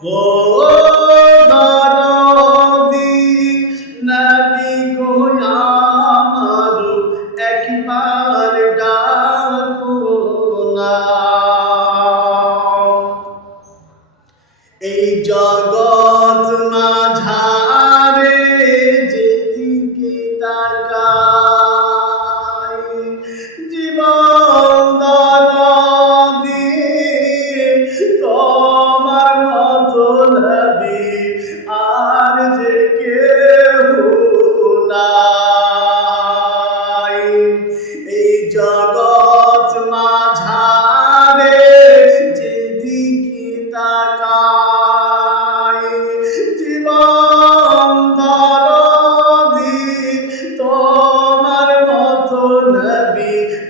Whoa.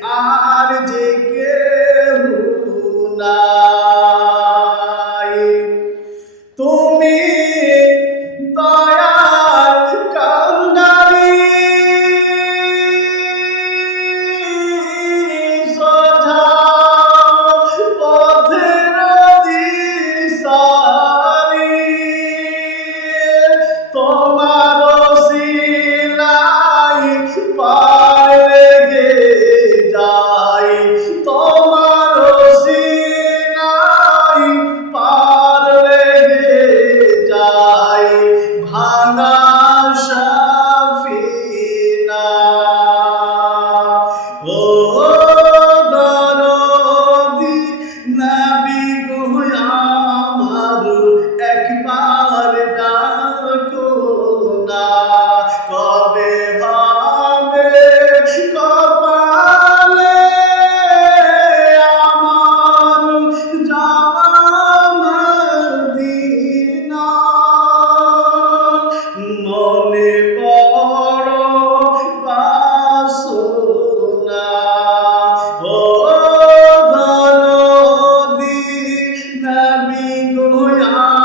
Ah. oh. oh মালিক হইয়া